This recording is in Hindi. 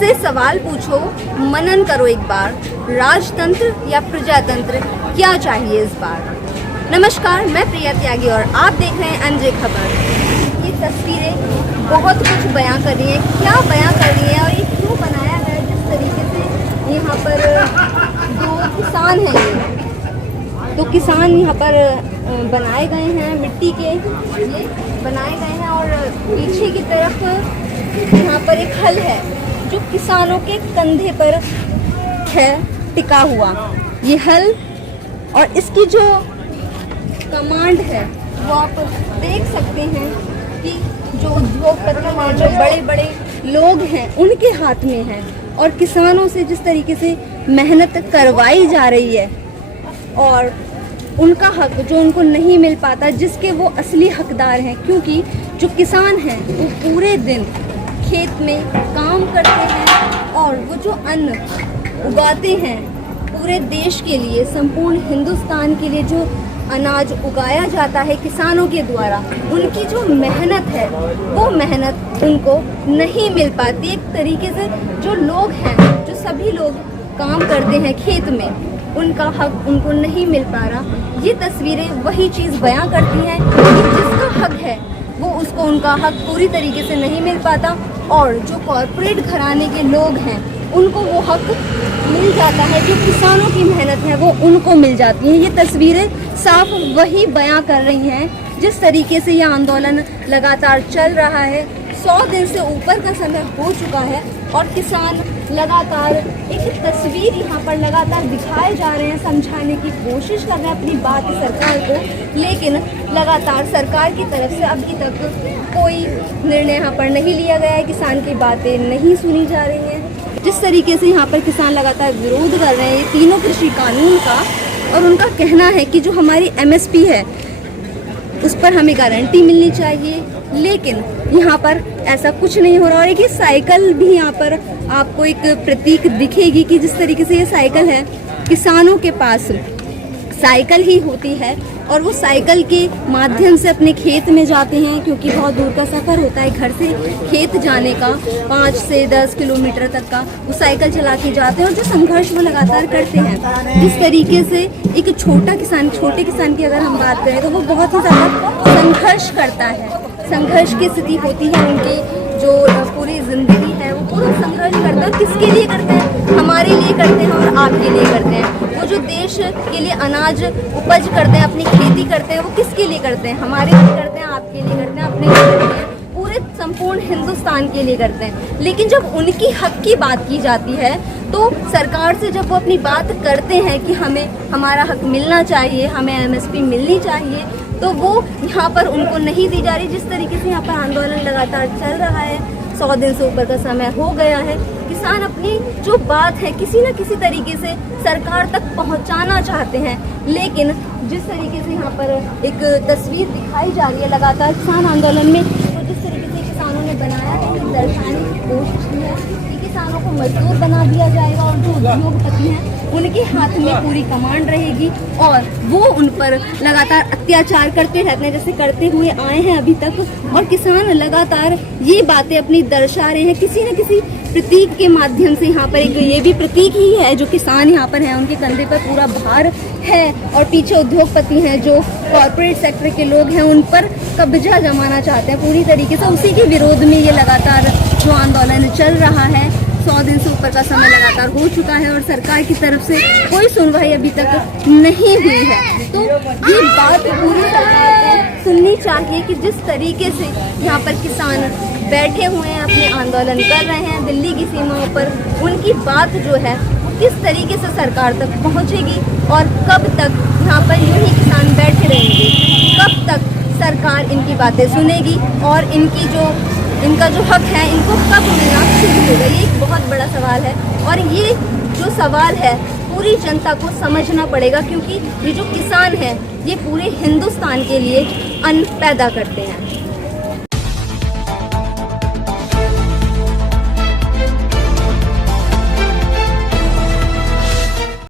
से सवाल पूछो, मनन करो एक बार, राजतंत्र या प्रजातंत्र, क्या चाहिए इस बार। नमस्कार, मैं प्रिया त्यागी और आप देख रहे हैं एमजे खबर। ये तस्वीरें बहुत कुछ बयां कर रही हैं, क्या बयां कर रही हैं और ये क्यों बनाया गया है जिस तरीके से। यहाँ पर दो किसान हैं, ये दो किसान यहाँ पर बनाए गए हैं, मिट्टी के ये बनाए गए हैं और पीछे की तरफ यहाँ पर एक हल है जो किसानों के कंधे पर है टिका हुआ। ये हल और इसकी जो कमांड है वो आप देख सकते हैं कि जो उद्योगपति हैं, जो बड़े बड़े लोग हैं, उनके हाथ में है। और किसानों से जिस तरीके से मेहनत करवाई जा रही है और उनका हक जो उनको नहीं मिल पाता, जिसके वो असली हकदार हैं, क्योंकि जो किसान हैं वो पूरे दिन खेत में काम करते हैं और वो जो अन्न उगाते हैं पूरे देश के लिए, संपूर्ण हिंदुस्तान के लिए जो अनाज उगाया जाता है किसानों के द्वारा, उनकी जो मेहनत है वो मेहनत उनको नहीं मिल पाती। एक तरीके से जो लोग हैं, जो सभी लोग काम करते हैं खेत में, उनका हक उनको नहीं मिल पा रहा। ये तस्वीरें वही चीज़ बयां करती हैं कि जिसका हक है वो उसको उनका हक पूरी तरीके से नहीं मिल पाता और जो कॉरपोरेट घराने के लोग हैं उनको वो हक मिल जाता है, जो किसानों की मेहनत है वो उनको मिल जाती है। ये तस्वीरें साफ वही बयां कर रही हैं जिस तरीके से ये आंदोलन लगातार चल रहा है। 100 दिन से ऊपर का समय हो चुका है और किसान लगातार एक तस्वीर यहाँ पर लगातार दिखाए जा रहे हैं, समझाने की कोशिश कर रहे हैं अपनी बात सरकार को, लेकिन लगातार सरकार की तरफ से अभी तक कोई निर्णय यहाँ पर नहीं लिया गया है। किसान की बातें नहीं सुनी जा रही हैं। जिस तरीके से यहाँ पर किसान लगातार विरोध कर रहे हैं ये तीनों कृषि कानून का, और उनका कहना है कि जो हमारी MSP है उस पर हमें गारंटी मिलनी चाहिए, लेकिन यहाँ पर ऐसा कुछ नहीं हो रहा। और एक ये साइकिल भी यहाँ पर आपको एक प्रतीक दिखेगी कि जिस तरीके से ये साइकिल है, किसानों के पास साइकिल ही होती है और वो साइकिल के माध्यम से अपने खेत में जाते हैं, क्योंकि बहुत दूर का सफ़र होता है घर से खेत जाने का, 5 से 10 किलोमीटर तक का वो साइकिल चला के जाते हैं और जो संघर्ष वो लगातार करते हैं। जिस तरीके से एक छोटे किसान की अगर हम बात करें तो वो बहुत ही ज़्यादा संघर्ष करता है, संघर्ष की स्थिति होती है उनकी। जो पूरी ज़िंदगी है वो पूरा संघर्ष करता है। किसके लिए करते हैं? हमारे लिए करते हैं और आपके लिए करते हैं। वो जो देश के लिए अनाज उपज करते हैं, अपनी खेती करते हैं, वो किसके लिए करते हैं? हमारे लिए करते हैं, आपके लिए करते हैं, अपने लिए करते हैं, पूरे संपूर्ण हिंदुस्तान के लिए करते हैं। लेकिन जब उनकी हक की बात की जाती है तो सरकार से जब वो अपनी बात करते हैं कि हमें हमारा हक मिलना चाहिए, हमें MSP मिलनी चाहिए, तो वो यहाँ पर उनको नहीं दी जा रही। जिस तरीके से यहाँ पर आंदोलन लगातार चल रहा है, 100 दिन से ऊपर का समय हो गया है, किसान अपनी जो बात है किसी न किसी तरीके से सरकार तक पहुँचाना चाहते हैं। लेकिन जिस तरीके से यहाँ पर एक तस्वीर दिखाई जा रही है लगातार किसान आंदोलन में, तो जिस तरीके से किसानों ने बनाया है, ये दर्शाने की कोशिश की है कि किसानों को मजदूर बना दिया जाएगा और जो उद्योगपति हैं उनके हाथ में पूरी कमांड रहेगी और वो उन पर लगातार अत्याचार करते रहते हैं, जैसे करते हुए आए हैं अभी तक। और किसान लगातार ये बातें अपनी दर्शा रहे हैं किसी न किसी प्रतीक के माध्यम से। यहाँ पर एक ये भी प्रतीक ही है, जो किसान यहाँ पर हैं उनके कंधे पर पूरा भार है और पीछे उद्योगपति हैं, जो कॉरपोरेट सेक्टर के लोग हैं, उन पर कब्जा जमाना चाहते हैं पूरी तरीके से। उसी के विरोध में ये लगातार जो आंदोलन चल रहा है, 100 दिन से ऊपर का समय लगातार हो चुका है और सरकार की तरफ से कोई सुनवाई अभी तक नहीं हुई है। तो ये बात पूरी सरकार को सुननी चाहिए कि जिस तरीके से यहाँ पर किसान बैठे हुए हैं, अपने आंदोलन कर रहे हैं दिल्ली की सीमाओं पर, उनकी बात जो है वो किस तरीके से सरकार तक पहुँचेगी और कब तक यहाँ पर यूँ ही किसान बैठे रहेंगे, कब तक सरकार इनकी बातें सुनेगी और इनका जो हक है इनको कब मिलना शुरू होगा। ये एक बहुत बड़ा सवाल है और ये जो सवाल है पूरी जनता को समझना पड़ेगा, क्योंकि ये जो किसान हैं ये पूरे हिंदुस्तान के लिए अन्न पैदा करते हैं।